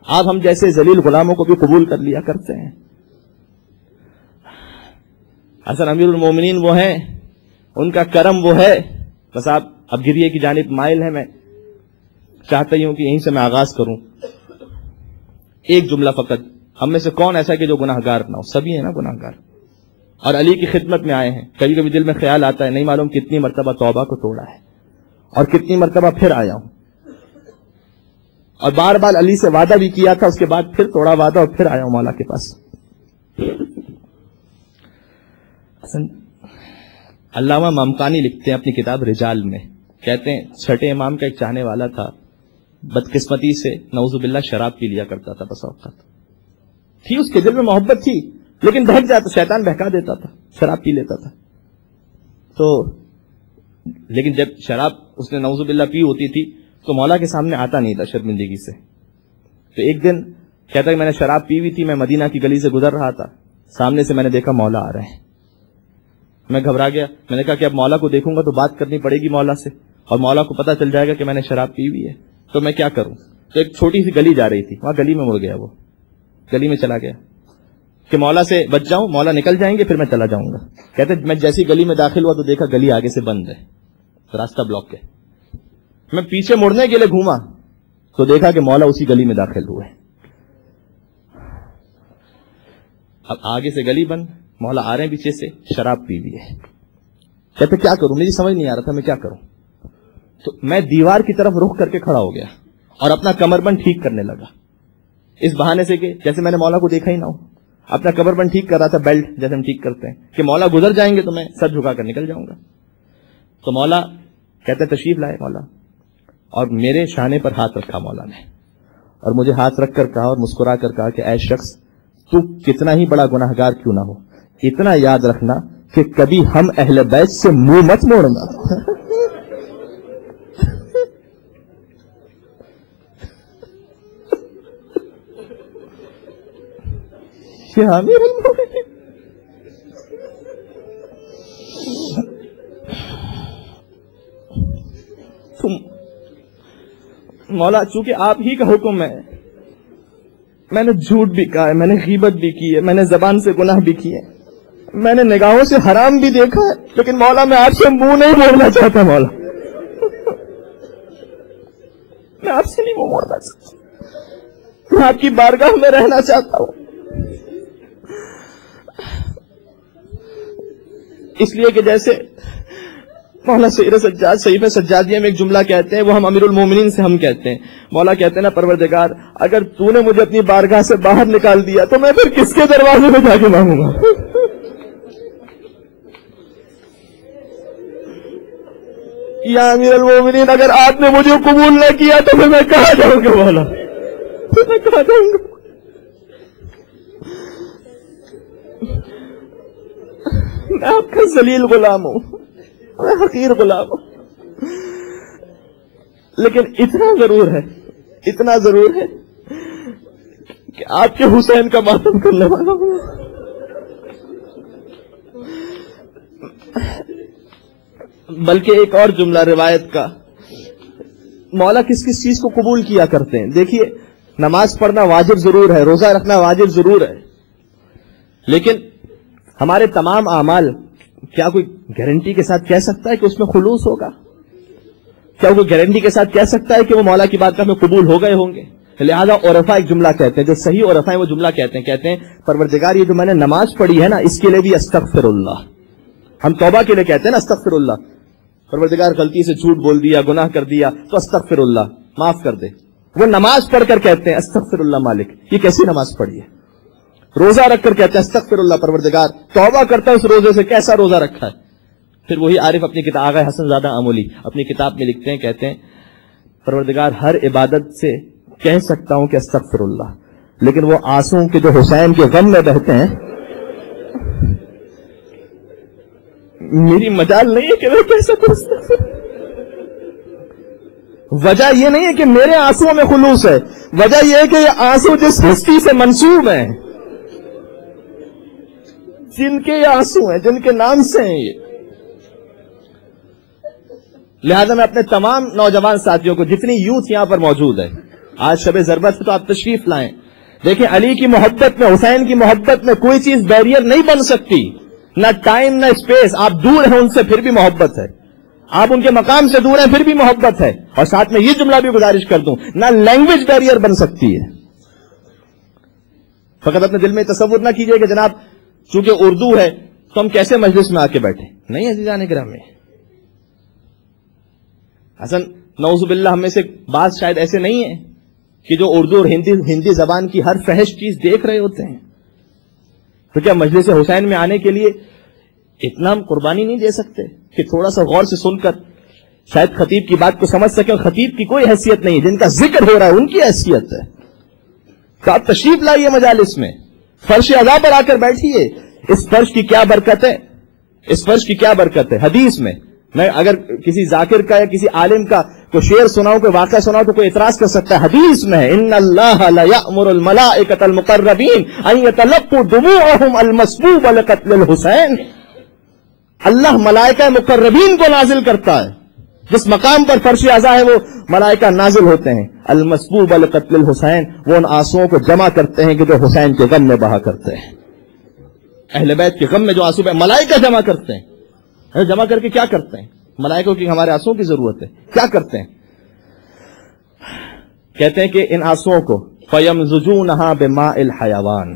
آپ ہم جیسے ذلیل غلاموں کو بھی قبول کر لیا کرتے ہیں. اصل امیر المومنین وہ ہیں، ان کا کرم وہ ہے. بس آپ اب گریے کی جانب مائل ہیں. میں چاہتا ہی ہوں کہ یہیں سے میں آغاز کروں. ایک جملہ فقط، ہم میں سے کون ایسا کہ جو گناہ گار نہ ہو؟ سبھی ہیں نا گناہ گار، اور علی کی خدمت میں آئے ہیں. کبھی کبھی دل میں خیال آتا ہے نہیں معلوم کتنی مرتبہ توبہ کو توڑا ہے اور کتنی مرتبہ پھر آیا ہوں، اور بار بار علی سے وعدہ بھی کیا تھا، اس کے بعد پھر توڑا وعدہ اور پھر آیا ہوں مولا کے پاس. علامہ مامکانی لکھتے ہیں اپنی کتاب رجال میں، کہتے ہیں چھٹے امام کا ایک چاہنے والا تھا، بدقسمتی سے نعوذ باللہ شراب پی لیا کرتا تھا. بس اوقات تھی اس کے دل میں محبت تھی، لیکن بہک جاتا، شیطان بہکا دیتا تھا، شراب پی لیتا تھا. تو لیکن جب شراب اس نے نعوذ باللہ پی ہوتی تھی تو مولا کے سامنے آتا نہیں تھا شرمندگی سے. تو ایک دن کہتا کہ میں نے شراب پی ہوئی تھی، میں مدینہ کی گلی سے گزر رہا تھا، سامنے سے میں نے دیکھا مولا آ رہے ہیں. میں گھبرا گیا. میں نے کہا کہ اب مولا کو دیکھوں گا تو بات کرنی پڑے گی مولا سے، اور مولا کو پتہ چل جائے گا کہ میں نے شراب پی ہوئی ہے، تو میں کیا کروں؟ تو ایک چھوٹی سی گلی جا رہی تھی، وہاں گلی میں مڑ گیا. وہ گلی میں چلا گیا کہ مولا سے بچ جاؤں، مولا نکل جائیں گے پھر میں چلا جاؤں گا. کہتے میں جیسی گلی میں داخل ہوا تو دیکھا گلی آگے سے بند ہے، راستہ بلاک ہے. میں پیچھے مڑنے کے لیے گھوما تو دیکھا کہ مولا اسی گلی میں داخل ہوئے. اب آگے سے گلی بند، مولا آ رہے ہیں پیچھے سے، شراب پی لی ہے. کہتے کیا کروں؟ میری سمجھ نہیں آ رہا تھا میں کیا کروں. تو میں دیوار کی طرف رخ کر کے کھڑا ہو گیا اور اپنا کمر بند ٹھیک کرنے لگا، اس بہانے سے کہ جیسے میں نے مولا کو دیکھا ہی نہ ہو. اپنا کمر بند ٹھیک کر رہا تھا، بیلٹ جیسے ہم ٹھیک کرتے ہیں کہ مولا گزر جائیں گے تو میں سر جھکا کر نکل جاؤں گا. تو مولا کہتے تشریف لائے مولا، اور میرے شانے پر ہاتھ رکھا مولا نے، اور مجھے ہاتھ رکھ کر کہا اور مسکرا کر کہا کہ اے شخص تو کتنا ہی بڑا گناہگار کیوں نہ ہو، اتنا یاد رکھنا کہ کبھی ہم اہل بیت سے منہ مت موڑنا. تم مولا چونکہ آپ ہی کا حکم ہے، میں نے جھوٹ بھی کہا ہے، میں نے غیبت بھی کی ہے، میں نے زبان سے گناہ بھی کیے، میں نے نگاہوں سے حرام بھی دیکھا ہے، لیکن مولا میں آپ سے منہ نہیں موڑنا چاہتا. مولا میں آپ سے نہیں منہ موڑنا چاہتا، میں آپ کی بارگاہ میں رہنا چاہتا ہوں. اس لیے کہ جیسے مولا سید سجاد صحیفہ سجادیہ میں ایک جملہ کہتے ہیں، وہ ہم امیر المومنین سے ہم کہتے ہیں. مولا کہتے ہیں نا پروردگار اگر تو نے مجھے اپنی بارگاہ سے باہر نکال دیا تو میں پھر کس کے دروازے میں جا کے مانگوں گا؟ یا امیر المومنین اگر آپ نے مجھے قبول نہ کیا تو پھر میں کہاں جاؤں گا مولا؟ پھر میں کہاں جاؤں گا؟ میں آپ کا ذلیل غلام ہوں، میں حقیر غلام ہوں، لیکن اتنا ضرور ہے کہ آپ کے حسین کا ماتم کرنے والا ہوں. بلکہ ایک اور جملہ روایت کا، مولا کس کس چیز کو قبول کیا کرتے ہیں. دیکھیے نماز پڑھنا واجب ضرور ہے، روزہ رکھنا واجب ضرور ہے، لیکن ہمارے تمام اعمال کیا کوئی گارنٹی کے ساتھ کہہ سکتا ہے کہ اس میں خلوص ہوگا؟ کیا کوئی گارنٹی کے ساتھ کہہ سکتا ہے کہ وہ مولا کی بارگاہ میں قبول ہو گئے ہوں گے؟ لہذا عرفا ایک جملہ کہتے ہیں، جو صحیح عرفا ہے وہ جملہ کہتے ہیں پروردگار یہ جو میں نے نماز پڑھی ہے نا اس کے لیے بھی استغفر اللہ. ہم توبہ کے لیے کہتے ہیں نا استغفر اللہ، پروردگار غلطی سے جھوٹ بول دیا، گناہ کر دیا تو استغفر اللہ معاف کر دے. وہ نماز پڑھ کر کہتے ہیں استغفر اللہ مالک، یہ کیسی نماز پڑھی ہے؟ روزہ رکھ کر کہتے ہیں استغفر اللہ پروردگار، توبہ کرتا ہے اس روزے سے، کیسا روزہ رکھا ہے. پھر وہی عارف اپنی کتاب آغا حسن زادہ آمولی اپنی کتاب میں لکھتے ہیں، کہتے ہیں پروردگار ہر عبادت سے کہہ سکتا ہوں کہ استغفر اللہ، لیکن وہ آنسوں کے جو حسین کے غم میں بہتے ہیں میری مجال نہیں ہے کہ میں کہہ سکوں. وجہ یہ نہیں ہے کہ میرے آنسوں میں خلوص ہے، وجہ یہ ہے کہ یہ آنسو جس ہستی سے منسوب ہیں، جن کے یہ آنسو ہیں، جن کے نام سے ہیں یہ. لہذا میں اپنے تمام نوجوان ساتھیوں کو، جتنی یوتھ یہاں پر موجود ہے، آج شب ضربت تو آپ تشریف لائیں. دیکھیں علی کی محبت میں، حسین کی محبت میں کوئی چیز بیریئر نہیں بن سکتی، نہ ٹائم نہ اسپیس. آپ دور ہیں ان سے پھر بھی محبت ہے، آپ ان کے مقام سے دور ہیں پھر بھی محبت ہے. اور ساتھ میں یہ جملہ بھی گزارش کر دوں، نہ لینگویج بیریئر بن سکتی ہے. فقط اپنے دل میں تصور نہ کیجئے کہ جناب چونکہ اردو ہے تو ہم کیسے مجلس میں آ کے بیٹھے. نہیں عزیزان گرامی، حسن نعوذ باللہ ہم میں سے بعض شاید ایسے نہیں ہیں کہ جو اردو اور ہندی زبان کی ہر فحش چیز دیکھ رہے ہوتے ہیں. تو کیا مجلس حسین میں آنے کے لیے اتنا ہم قربانی نہیں دے سکتے کہ تھوڑا سا غور سے سن کر شاید خطیب کی بات کو سمجھ سکیں؟ خطیب کی کوئی حیثیت نہیں ہے، جن کا ذکر ہو رہا ہے ان کی حیثیت ہے. تو آپ تشریف لائیے مجالس میں، فرش عزا پر آ کر بیٹھیے. اس فرش کی کیا برکت ہے، اس فرش کی کیا برکت ہے. حدیث میں میں اگر کسی ذاکر کا یا کسی عالم کا کوئی شعر سناؤں، کوئی واقعہ سناؤں تو کوئی اعتراض کر سکتا ہے. حدیث میں ہے ان اللہ لا یأمر الملائکۃ المقربین ان یتلقوا دموعهم المسبوبۃ لقتل الحسین. اللہ ملائکہ مقربین کو نازل کرتا ہے، جس مقام پر فرش عزا ہے وہ ملائکہ نازل ہوتے ہیں. المسبوبۃ لقتل الحسین، وہ ان آنسوؤں کو جمع کرتے ہیں کہ جو حسین کے غم میں بہا کرتے ہیں. اہل بیت کے غم میں جو آنسو ملائکہ جمع کرتے ہیں. جمع کر کے کیا کرتے ہیں؟ ملائکوں کی ہمارے آنسوؤں کی ضرورت ہے، کیا کرتے ہیں؟ کہتے ہیں کہ ان آنسوؤں کو فَيَمْزُجُونَهَا بِمَاءِ الْحَيَوَانِ،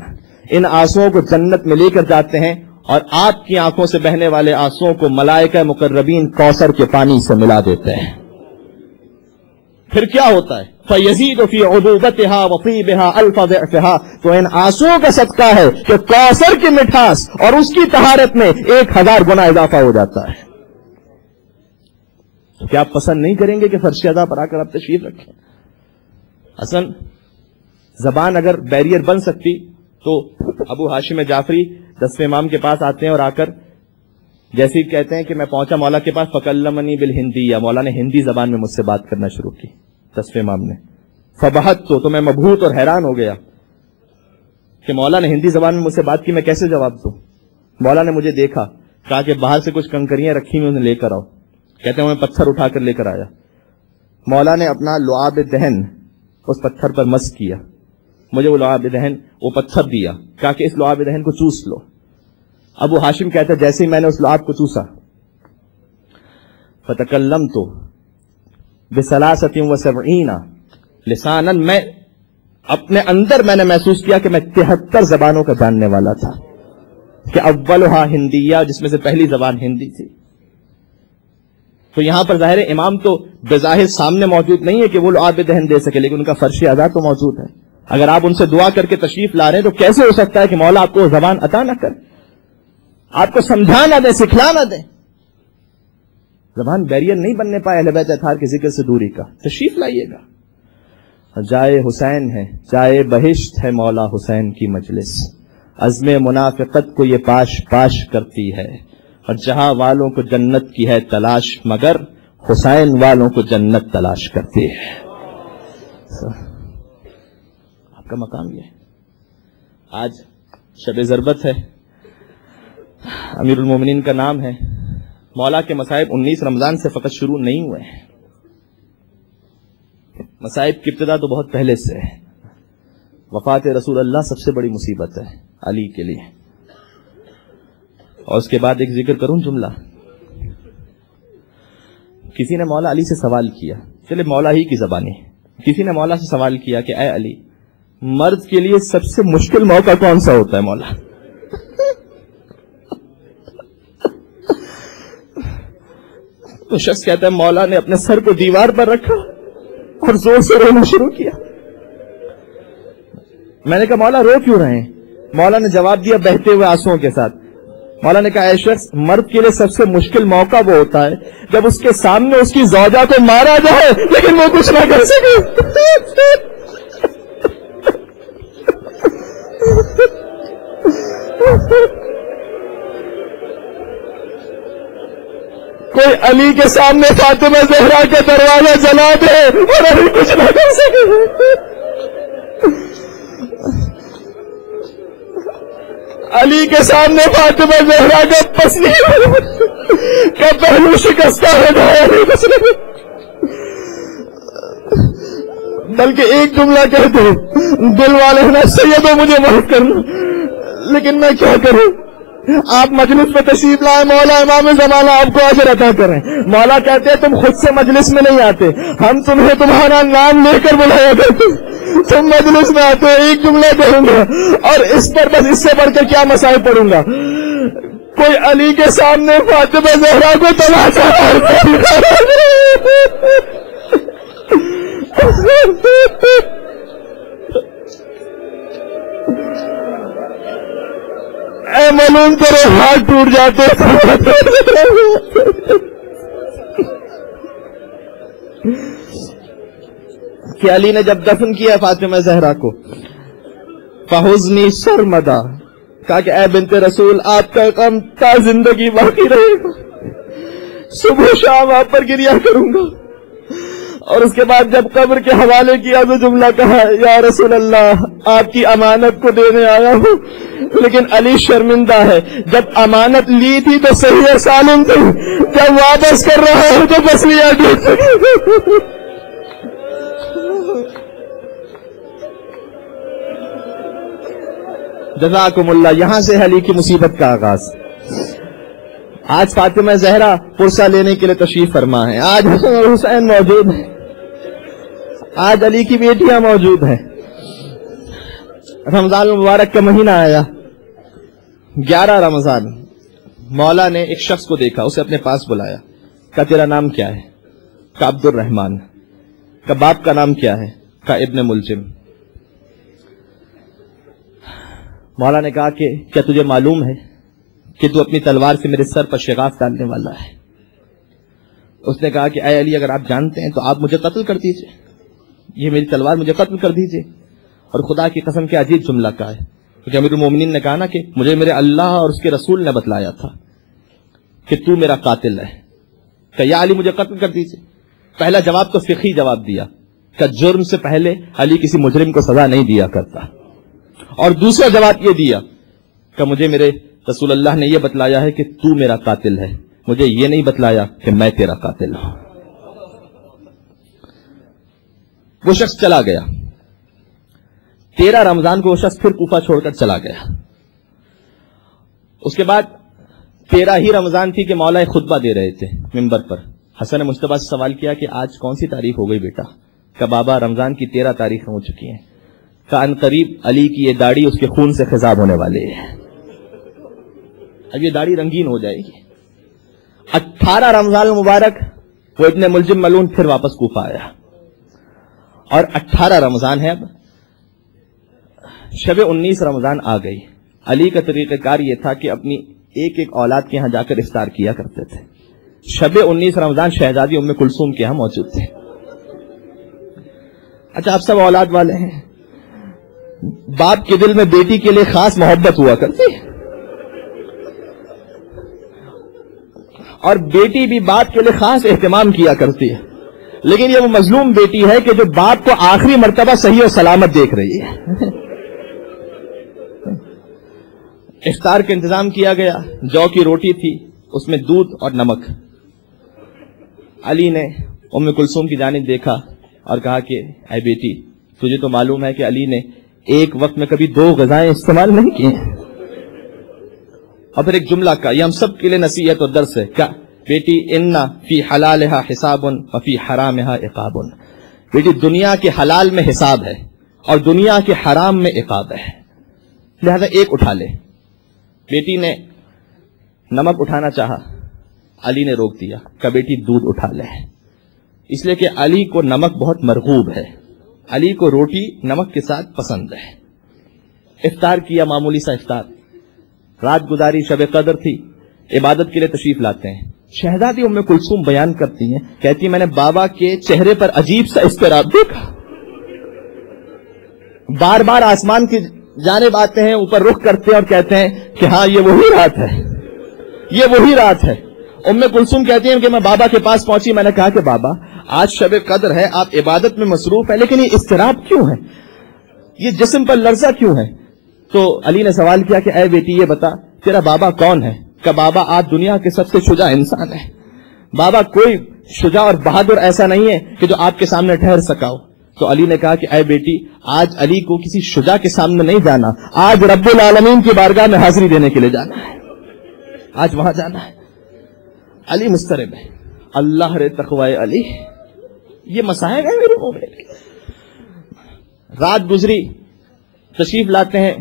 ان آنسوؤں کو جنت میں لے کر جاتے ہیں اور آپ کی آنکھوں سے بہنے والے آنسوؤں کو ملائکہ مقربین کوثر کے پانی سے ملا دیتے ہیں. پھر کیا ہوتا ہے؟ فَيَزِيدُ فِي عُذُوبَتِهَا وَطِيبِهَا أَلْفَ ضِعْفِهَا، تو ان آنسوؤں کا صدقہ ہے کہ کوثر کی مٹھاس اور اس کی طہارت میں 1000 گنا اضافہ ہو جاتا ہے. تو کیا آپ پسند نہیں کریں گے کہ فرش عزا پر آ کر آپ تشریف رکھیں؟ حسن زبان اگر بیریئر بن سکتی تو ابو ہاشم جعفری 10ویں امام کے پاس آتے ہیں اور آ کر جیسے ہی کہتے ہیں کہ میں پہنچا مولا کے پاس، فکلمنی بالہندیہ، مولا نے ہندی زبان میں مجھ سے بات کرنا شروع کی 10ویں امام نے. فبہت تو میں مبہوت اور حیران ہو گیا کہ مولا نے ہندی زبان میں مجھ سے بات کی، میں کیسے جواب دوں. مولا نے مجھے دیکھا، کہا کہ باہر سے کچھ کنکریاں رکھی ہوئی انہیں لے کر آؤ. کہتے ہیں میں پتھر اٹھا کر لے کر آیا. مولا نے اپنا لعاب دہن اس پتھر پر مس کیا، مجھے وہ لعاب دہن وہ پتھر دیا، کہا کہ اس لعاب دہن کو چوس لو. ابو ہاشم کہتا ہے جیسے ہی میں نے اس لعاب کو چوسا، فتکلمت ب73 لسانا، میں اپنے اندر میں نے محسوس کیا کہ میں 73 زبانوں کا جاننے والا تھا، کہ اولھا ہندیہ، جس میں سے پہلی زبان ہندی تھی. تو یہاں پر ظاہر امام تو بظاہر سامنے موجود نہیں ہے کہ وہ لعاب دہن دے سکے، لیکن ان کا فرش ادا تو موجود ہے. اگر آپ ان سے دعا کر کے تشریف لا رہے ہیں تو کیسے ہو سکتا ہے کہ مولا آپ کو زبان عطا نہ کرے، آپ کو سمجھا نہ دیں، سکھلا نہ دیں. زبان بیریئر نہیں بننے پائے اہل بیت اطہار کے ذکر سے دوری کا. تشریف لائیے گا. جائے حسین ہے، جائے بہشت ہے مولا حسین کی مجلس، عزم منافقت کو یہ پاش پاش کرتی ہے، اور جہاں والوں کو جنت کی ہے تلاش، مگر حسین والوں کو جنت تلاش کرتی ہے. آپ کا مقام یہ ہے. آج شب ضربت ہے، امیر المومنین کا نام ہے. مولا کے مصائب 19 رمضان سے فقط شروع نہیں ہوئے ہیں، مصائب کی ابتدا تو بہت پہلے سے ہے. وفات رسول اللہ سب سے بڑی مصیبت ہے علی کے لیے. اور اس کے بعد ایک ذکر کروں جملہ. کسی نے مولا علی سے سوال کیا، چلے مولا ہی کی زبانی، کسی نے مولا سے سوال کیا کہ اے علی، مرد کے لیے سب سے مشکل موقع کون سا ہوتا ہے مولا؟ تو شخص کہتا ہے مولا نے اپنے سر کو دیوار پر رکھا اور زور سے رونا شروع کیا. میں نے کہا مولا رو کیوں رہے ہیں؟ مولا نے جواب دیا بہتے ہوئے آنسوؤں کے ساتھ. مولا نے کہا اے شخص، مرد کے لیے سب سے مشکل موقع وہ ہوتا ہے جب اس کے سامنے اس کی زوجہ کو مارا جائے لیکن وہ کچھ نہ کر سکے. کوئی علی کے سامنے فاطمہ زہرا کا دروازہ جلا دے اور علی کچھ نہ کر سکے. علی کے سامنے فاطمہ زہرا کا پسلی کا پہلو شکستہ ہو جائے، بلکہ ایک جملہ کہہ دو، دل والے نا سیدو مجھے معاف کرنا، لیکن میں کیا کروں؟ آپ مجلس میں تشریف لائے، مولا امام زمانہ آپ کو اجر عطا کریں. مولا کہتے ہیں تم خود سے مجلس میں نہیں آتے، ہم تمہیں تمہارا نام لے کر بلایا کرتے. تم مجلس میں آتے ہو، ایک جملہ کہوں گا اور اس پر بس اس سے بڑھ کر کیا مسائل پڑھوں گا. کوئی علی کے سامنے فاطمہ زہرا کو تماشا اے ملون تیرے ہاتھ ٹوٹ جاتے. کہ علی نے جب دفن کیا فاطمہ زہرا کو، فحزنی سرمدا، کہا کہ اے بنت رسول آپ کا غم تا زندگی باقی رہے گا، صبح شام آپ پر گریا کروں گا. اور اس کے بعد جب قبر کے حوالے کیا تو جملہ کہا یا رسول اللہ آپ کی امانت کو دینے آیا ہوں، لیکن علی شرمندہ ہے. جب امانت لی تھی تو صحیح اور سالم تھی، جب واپس کر رہا ہوں تو بس لیا ٹوٹ. جزاکم اللہ. یہاں سے علی کی مصیبت کا آغاز. آج فاطمہ زہرا پرسہ لینے کے لیے تشریف فرما ہے، آج حسن اور حسین موجود ہیں، آج علی کی بیٹیاں موجود ہیں. رمضان المبارک کا مہینہ آیا، 11 رمضان. مولا نے ایک شخص کو دیکھا، اسے اپنے پاس بلایا، کہا تیرا نام کیا ہے؟ کہا عبد الرحمن. کہا باپ کا نام کیا ہے؟ کہا ابن ملجم. مولا نے کہا کہ کیا تجھے معلوم ہے کہ تو اپنی تلوار سے میرے سر پر شغاف ڈالنے والا ہے؟ اس نے کہا کہ اے علی اگر آپ جانتے ہیں تو آپ مجھے قتل کر دیجئے، یہ میری تلوار مجھے قتل کر دیجئے. اور خدا کی قسم کے عجیب جملہ کا ہے، کیونکہ امیر المومنین نے کہا نا کہ مجھے میرے اللہ اور اس کے رسول نے بتلایا تھا کہ تو میرا قاتل ہے، کہ یا علی مجھے قتل کر دیجیے. پہلا جواب تو فقہی جواب دیا کہ جرم سے پہلے علی کسی مجرم کو سزا نہیں دیا کرتا، اور دوسرا جواب یہ دیا کہ مجھے میرے رسول اللہ نے یہ بتلایا ہے کہ تو میرا قاتل ہے، مجھے یہ نہیں بتلایا کہ میں تیرا قاتل ہوں. وہ شخص چلا گیا. 13 رمضان کو وہ شخص پھر کوفہ چھوڑ کر چلا گیا. اس کے بعد 13 ہی رمضان تھی کہ مولا ایک خطبہ دے رہے تھے منبر پر. حسن مجتبیٰ سے سوال کیا کہ آج کون سی تاریخ ہو گئی بیٹا؟ کہ بابا رمضان کی 13 تاریخیں ہو چکی ہیں. کہ ان قریب علی کی یہ داڑھی اس کے خون سے خضاب ہونے والے ہے، اب یہ داڑھی رنگین ہو جائے گی. 18 رمضان المبارک وہ ابن ملجم ملعون پھر واپس کوفہ آیا، اور 18 رمضان ہے. اب شب 19 رمضان آ گئی. علی کا طریقہ کار یہ تھا کہ اپنی ایک ایک اولاد کے ہاں جا کر افطار کیا کرتے تھے. شب 19 رمضان شہزادی ام کلثوم کے ہاں موجود تھے. اچھا، آپ سب اولاد والے ہیں، باپ کے دل میں بیٹی کے لیے خاص محبت ہوا کرتی ہے، اور بیٹی بھی باپ کے لیے خاص اہتمام کیا کرتی ہے. لیکن یہ وہ مظلوم بیٹی ہے کہ جو باپ کو آخری مرتبہ صحیح اور سلامت دیکھ رہی ہے. افطار کا انتظام کیا گیا. جو کی روٹی تھی، اس میں دودھ اور نمک. علی نے ام کلثوم کی جانب دیکھا اور کہا کہ اے بیٹی، تجھے تو معلوم ہے کہ علی نے ایک وقت میں کبھی 2 غذائیں استعمال نہیں کی ہیں. اور پھر ایک جملہ کا، یہ ہم سب کے لیے نصیحت اور درس ہے. کیا بیٹی؟ ان فی حلالہا حساب وفی حرامہا عقاب. بیٹی، دنیا کے حلال میں حساب ہے اور دنیا کے حرام میں عقاب ہے، لہذا ایک اٹھا لے. بیٹی نے نمک اٹھانا چاہا، علی نے روک دیا کہ بیٹی دودھ اٹھا لے، اس لیے کہ علی کو نمک بہت مرغوب ہے، علی کو روٹی نمک کے ساتھ پسند ہے. افطار کیا، معمولی سا افطار. رات گزاری، شب قدر تھی، عبادت کے لیے تشریف لاتے ہیں. شہزادی ام کلثوم بیان کرتی ہیں، کہتی میں نے بابا کے چہرے پر عجیب سا اضطراب دیکھا. بار بار آسمان کی جانب آتے ہیں، اوپر رخ کرتے ہیں اور کہتے ہیں کہ ہاں یہ وہی رات ہے، یہ وہی رات ہے. ام کلثوم کہتی ہیں کہ میں بابا کے پاس پہنچی. میں نے کہا کہ بابا آج شب قدر ہے، آپ عبادت میں مصروف ہیں، لیکن یہ اضطراب کیوں ہے، یہ جسم پر لرزہ کیوں ہے؟ تو علی نے سوال کیا کہ اے بیٹی یہ بتا تیرا بابا کون ہے؟ کہ بابا آپ دنیا کے سب سے شجاع انسان ہیں. بابا کوئی شجاع اور بہادر ایسا نہیں ہے کہ جو آپ کے سامنے ٹھہر سکا ہو. تو علی نے کہا کہ اے بیٹی، آج علی کو کسی شجاع کے سامنے نہیں جانا، آج رب العالمین کی بارگاہ میں حاضری دینے کے لیے جانا ہے، آج وہاں جانا ہے. علی مسترب ہے. اللہ رے تقوی علی، یہ مسائل ہیں میرے مومن. رات گزری، تشریف لاتے ہیں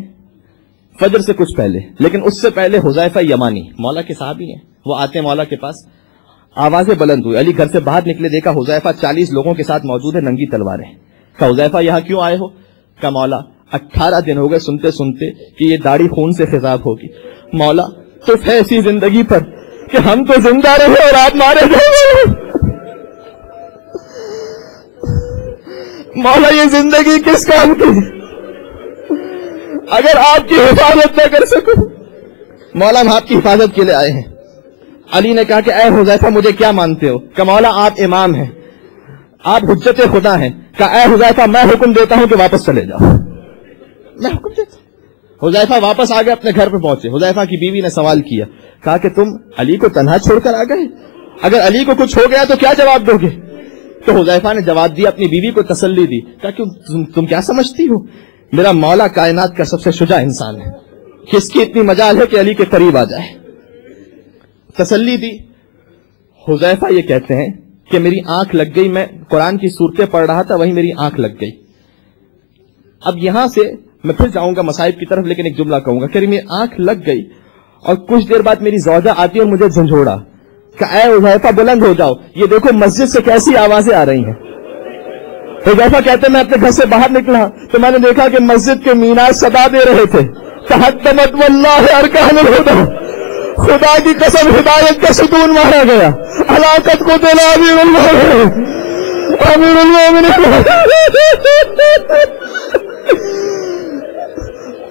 فجر سے کچھ پہلے، لیکن اس سے پہلے حذیفہ یمانی مولا کے صحابی ہیں، وہ آتے ہیں مولا کے پاس. آوازیں بلند ہوئی. علی گھر سے باہر نکلے، دیکھا حذیفہ 40 لوگوں کے ساتھ موجود ہے، ننگی تلواریں. کہا حذیفہ یہاں کیوں آئے ہو؟ کہا مولا 18 دن ہو گئے سنتے سنتے کہ یہ داڑھی خون سے خضاب ہوگی. مولا تو ایسی زندگی پر کہ ہم تو زندہ رہے اور آپ مارے گئے. مولا یہ زندگی کس کام کی اگر آپ کی حفاظت نہ کر سکوں؟ مولا ہم آپ کی حفاظت کے لیے آئے ہیں. علی نے کہا کہ اے حذیفہ مجھے کیا مانتے ہو؟ کہ مولا آپ امام ہیں، آپ حجت خدا ہیں. کہ اے حذیفہ میں حکم دیتا ہوں کہ واپس چلے جاؤ. میں حکم دیتا ہوں. حذیفہ واپس آ گئے، اپنے گھر پہ پہنچے. حذیفہ کی بیوی نے سوال کیا، کہا کہ تم علی کو تنہا چھوڑ کر آ گئے، اگر علی کو کچھ ہو گیا تو کیا جواب دو گے؟ تو حذیفہ نے جواب دیا، اپنی بیوی کو تسلی دی. کہا کہ تم کیا سمجھتی ہو، میرا مولا کائنات کا سب سے شجاع انسان ہے، کس کی اتنی مجال ہے کہ علی کے قریب آ جائے. تسلی دی. حذیفہ یہ کہتے ہیں کہ میری آنکھ لگ گئی، میں قرآن کی صورتیں پڑھ رہا تھا، وہیں میری آنکھ لگ گئی. اب یہاں سے میں پھر جاؤں گا مصائب کی طرف، لیکن ایک جملہ کہوں گا کہ میری آنکھ لگ گئی اور کچھ دیر بعد میری زوجہ آتی اور مجھے جھنجھوڑا کہ اے حذیفہ بلند ہو جاؤ، یہ دیکھو مسجد سے کیسی آوازیں آ رہی ہیں. حذیفہ کہتے ہیں میں اپنے گھر سے باہر نکلا تو میں نے دیکھا کہ مسجد کے مینار صدا دے رہے تھے، تحطمت واللہ ارکان الہدی، خدا کی قسم ہدایت کا ستون مارا گیا، ہلاکت کو دلا امیر المومنین.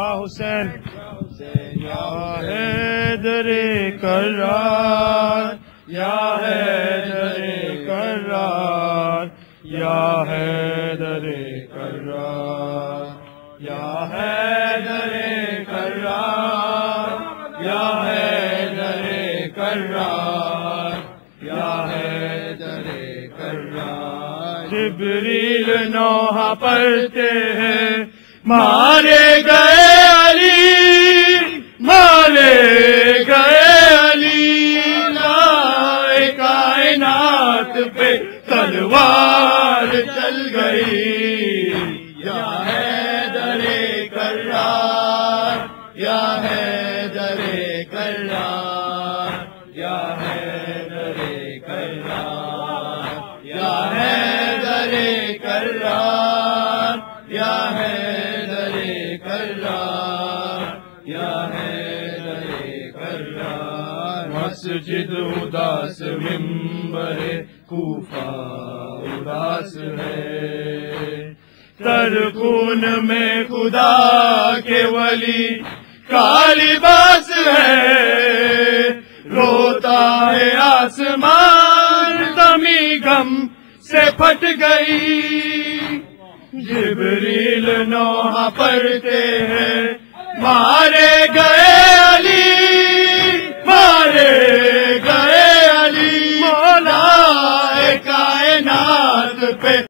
حسین یا حیدر کرار یا حیدر کرار یا حیدر کرار یا حیدر کرار یا حیدر کرار یا حیدر کرار جبریل نوحہ پڑھتے ہیں مارے گئے علی مارے گئے علی لائے کائنات پہ تلوار چل گئی یا حیدر کرار یا حیدر کرار یا حیدر کرار یا حیدر کرار یا حیدر کرار یا حیدر کرار مسجد اداس منبر کوفہ اداس ہے تر خون میں خدا کے ولی کا لباس ہے روتا ہے آسمان زمیں غم سے پھٹ گئی جبریل نوحہ پڑھتے ہیں مارے